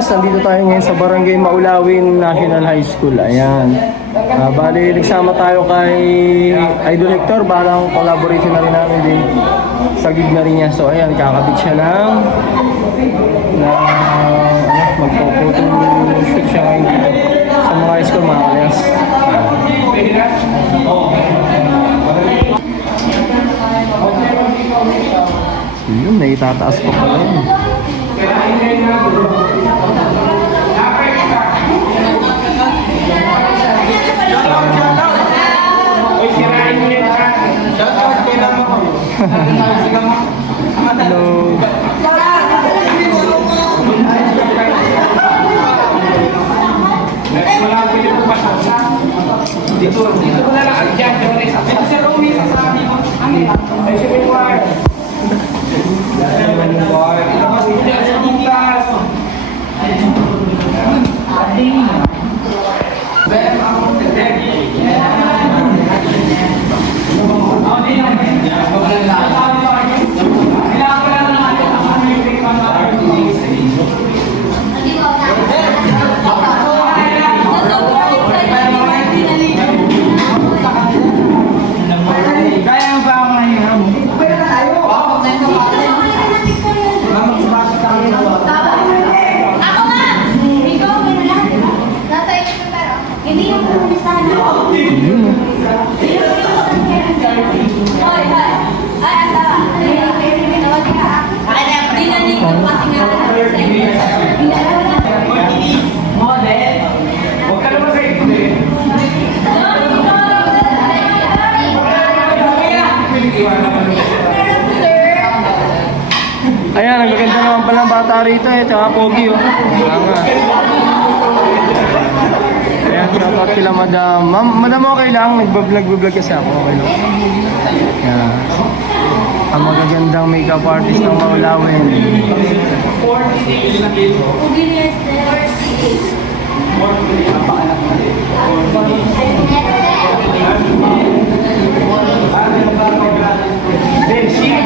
kalayas, nandito tayo ngayon sa Barangay Maulawin National High School. Ayan. Bali, nagsama tayo kay Idol Hector. Balang collaboration na rin namin din sa gig na rin niya. So ayan, kakabit siya ng magpuputong shoot siya ngayon dito sa mga high school, mga kalayas. Yun, naitataas pa pala yun. Hello. Dito ko na lang ang dyan. Sa Rumi, sa sabi mo. Ay, si Pinwire. Ilabas mo dyan sa bukas. Ayan, ang gaganda naman palang bata rito eh, tsaka pogi oh. Ayan, shoutout kila madam. Madam, okay lang, nag-vlog kasi ako, okay lang. Ayan. Ang magagandang makeup artist ng Maulawin.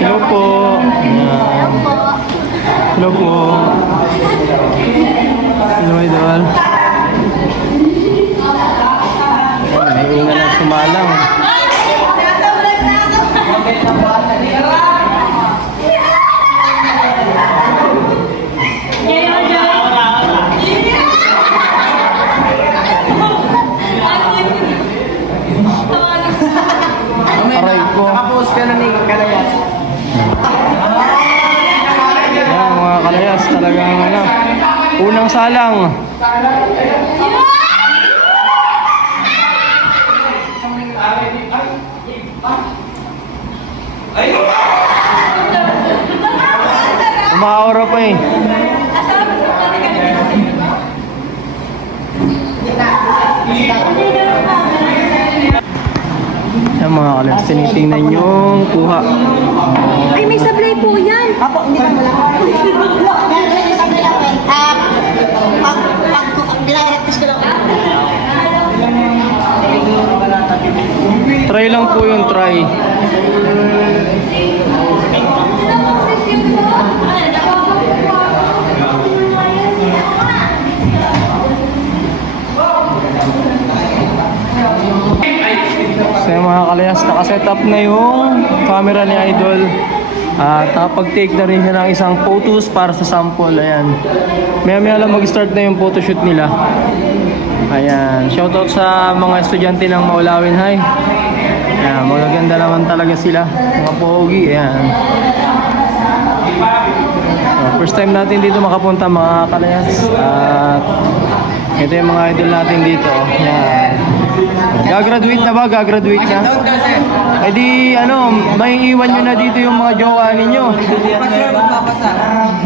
Hello po. Hello po. Hello, idol. May una lang sumalang. Aray ko. Nakapost ka na ni Kalayas. Ayan, mga kalayas, talagang unang salang. Umaura pa eh. Yan mga kalayas, tinitingnan yung kuha. Ay, may sablay po yan. Apo, hindi lang wala. Pinaraktis ko lang. Try lang po yung try. So yung mga kalayas, nakaset up na yung camera ni Idol. At nakapag-take na rin siya ng isang photos para sa sample. Ayan. Maya-maya lang mag-start na yung photoshoot nila. Ayan. Shoutout sa mga estudyante ng Maulawin High. Ayan. Magaganda naman talaga sila. Mga pogi. Ayan. So, first time natin dito makapunta, mga kalayas. At ito yung mga idol natin dito. Ayan. Gagraduate na ba? Gagraduate na? Eh di, may iwan nyo na dito yung mga jowa ninyo.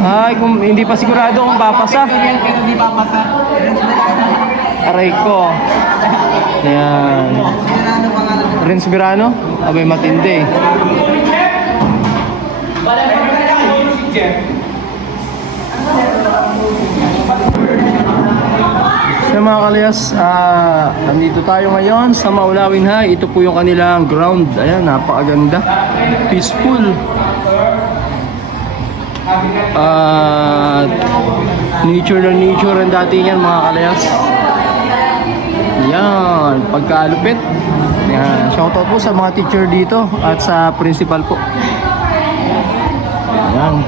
Ay, kung hindi pa sigurado kung papasa. Aray ko. Ayan. Renz Verano? Abay, matindi. So mga kalayas, nandito tayo ngayon sa Maulawin High. Ito po yung kanilang ground. Ayan, napakaganda. Peaceful. Nature na nature ang dati niyan mga kalayas. Yan, pagkalupit. Yan, shoutout po sa mga teacher dito at sa principal po. Yan.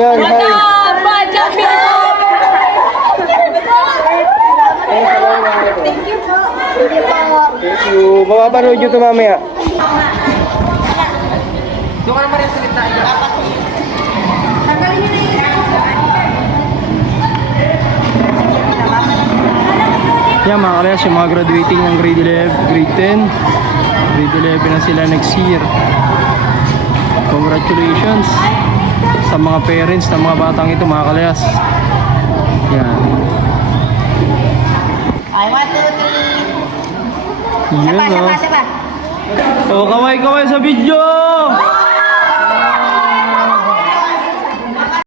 Yan, hi. Thank you. Mapapanood nyo ito mamaya. Doon ka naman rin sa gitna. Tanggalin niyo na yung Yan mga kalayas, yung mga graduating ng grade 11, grade 10, grade 11 na sila next year. Congratulations sa mga parents ng mga batang ito mga kalayas. Yan. I want to three. Yun, Sapa, oh. sapa, sapa. So, kaway-kaway sa video!